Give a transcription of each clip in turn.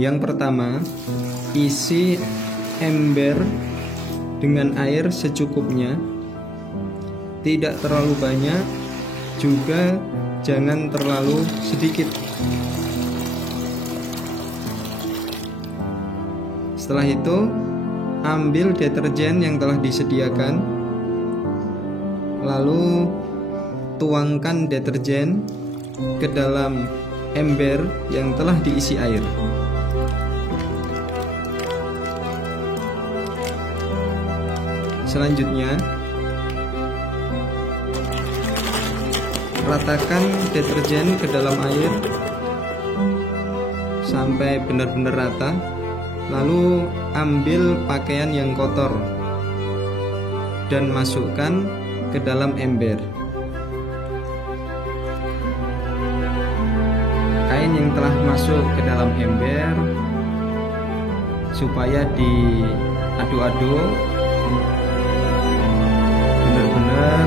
Yang pertama, isi ember dengan air secukupnya, tidak terlalu banyak, juga jangan terlalu sedikit. Setelah itu, ambil deterjen yang telah disediakan, lalu tuangkan deterjen ke dalam ember yang telah diisi air. Selanjutnya, ratakan deterjen ke dalam air sampai benar-benar rata. Lalu ambil pakaian yang kotor dan masukkan ke dalam ember. Kain yang telah masuk ke dalam ember supaya diaduk-aduk, benar-benar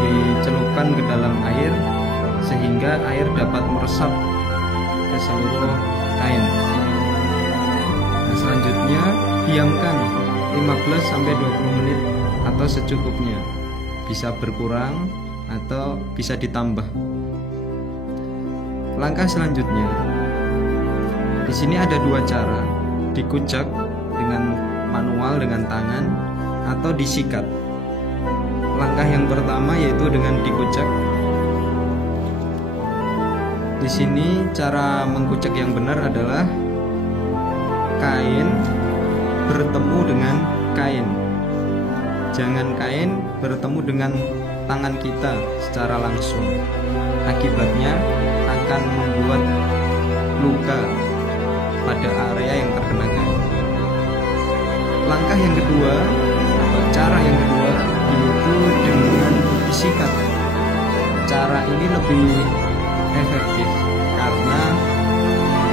dicelupkan ke dalam air sehingga air dapat meresap ke seluruh kain. Nah, selanjutnya diamkan 15-20 menit atau secukupnya. Bisa berkurang atau bisa ditambah. Langkah selanjutnya, di sini ada dua cara: dikucek dengan manual dengan tangan atau disikat. Langkah yang pertama yaitu dengan dikucek. Di sini cara mengkucek yang benar adalah kain bertemu dengan kain. Jangan kain bertemu dengan tangan kita secara langsung. Akibatnya akan membuat luka pada area yang terkena kain. Langkah yang kedua atau cara yang kedua yaitu dengan disikat. Cara ini lebih efektif karena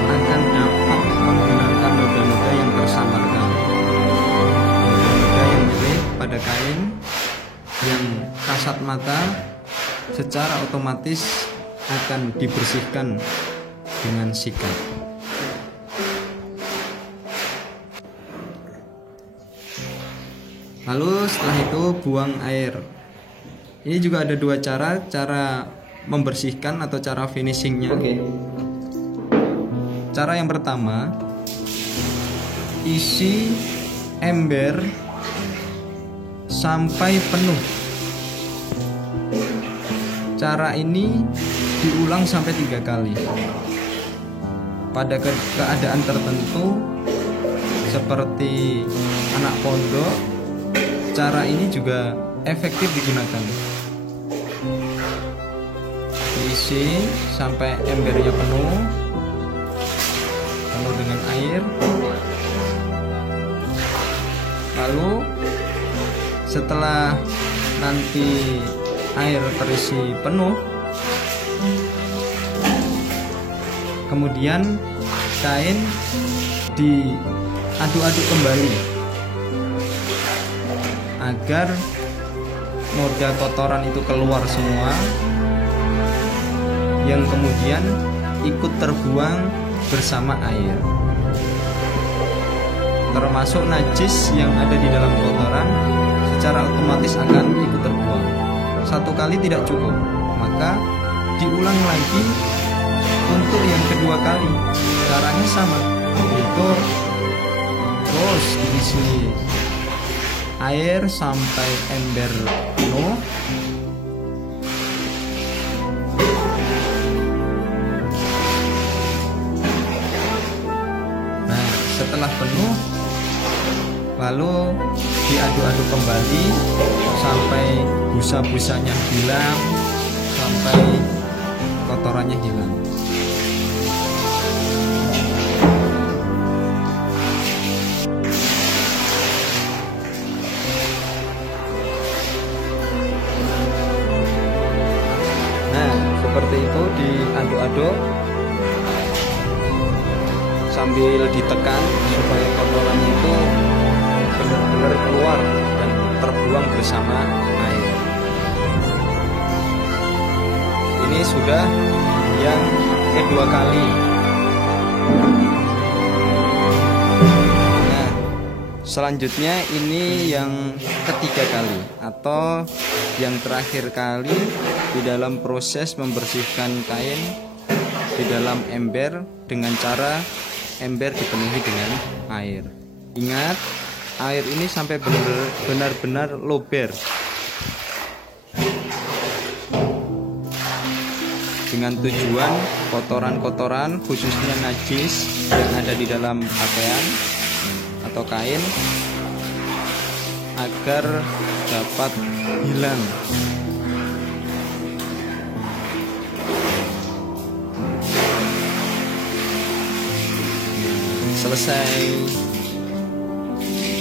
akan dapat menghilangkan noda-noda yang tersamarkan, noda-noda yang jelek pada kain yang kasat mata secara otomatis akan dibersihkan dengan sikat. Lalu setelah itu buang air. Ini juga ada dua cara membersihkan atau cara finishingnya. Cara yang pertama, isi ember sampai penuh. Cara ini diulang sampai 3 kali. Pada keadaan tertentu seperti anak pondok, cara ini juga efektif digunakan. Diisi sampai embernya penuh dengan air. Lalu setelah nanti air terisi penuh, kemudian kain diaduk-aduk kembali agar noda kotoran itu keluar semua, yang kemudian ikut terbuang bersama air, termasuk najis yang ada di dalam kotoran secara otomatis akan ikut terbuang. Satu kali tidak cukup, maka diulang lagi untuk yang kedua kali. Caranya sama, yaitu terus diisi air sampai ember penuh. Nah, setelah penuh, lalu diaduk-aduk kembali sampai busa-busanya hilang, sampai kotorannya hilang. Nah, seperti itu diaduk-aduk sambil ditekan supaya kotorannya itu benar-benar keluar dan terbuang bersama air. Ini sudah yang kedua kali. Selanjutnya ini yang ketiga kali atau yang terakhir kali di dalam proses membersihkan kain di dalam ember dengan cara ember dipenuhi dengan air. Ingat, air ini sampai benar-benar luber dengan tujuan kotoran-kotoran khususnya najis yang ada di dalam pakaian atau kain agar dapat hilang. Selesai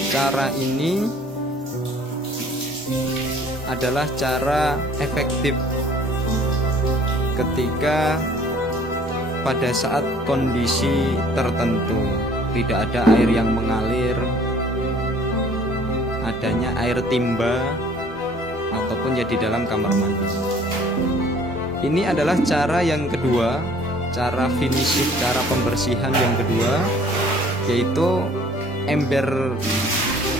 cara ini adalah cara efektif ketika pada saat kondisi tertentu tidak ada air yang mengalir, adanya air timba ataupun ya di dalam kamar mandi. Ini adalah cara yang kedua, cara finishing, cara pembersihan yang kedua, yaitu ember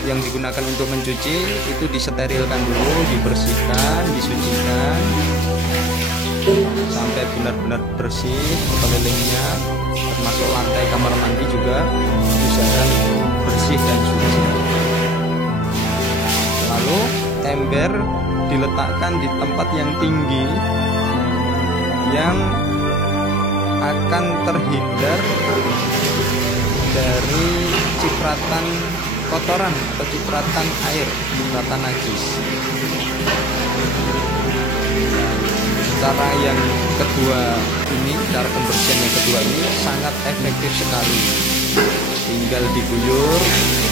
yang digunakan untuk mencuci itu disterilkan dulu, dibersihkan, disucikan sampai benar-benar bersih kelilingnya, termasuk lantai kamar mandi juga usahakan bersih dan suci. Lalu ember diletakkan di tempat yang tinggi yang akan terhindar dari cipratan kotoran atau cipratan air, cipratan najis. Cara yang kedua ini, cara pembersihan yang kedua ini sangat efektif sekali. Tinggal diguyur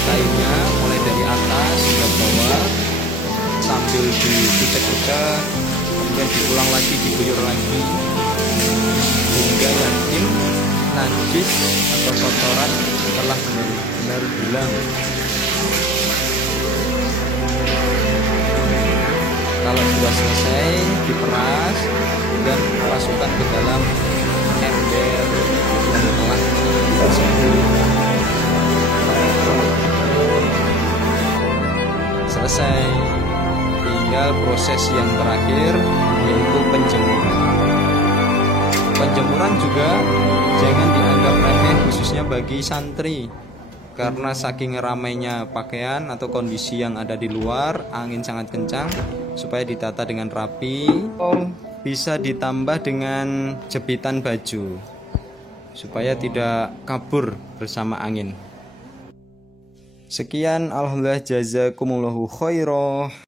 kainnya mulai dari atas hingga bawah sambil dikucek-kucek, kemudian diulang lagi, diguyur lagi hingga yakin najis atau kotoran telah benar-benar hilang. Kalau sudah selesai, diperas dan masukkan ke dalam ember yang telah dibersihkan. Selesai, tinggal proses yang terakhir yaitu penjemuran. Penjemuran juga jangan dianggap remeh, khususnya bagi santri, karena saking ramainya pakaian atau kondisi yang ada di luar, angin sangat kencang. Supaya ditata dengan rapi, bisa ditambah dengan jepitan baju supaya tidak kabur bersama angin. Sekian, alhamdulillah, jazakumullahu khairan.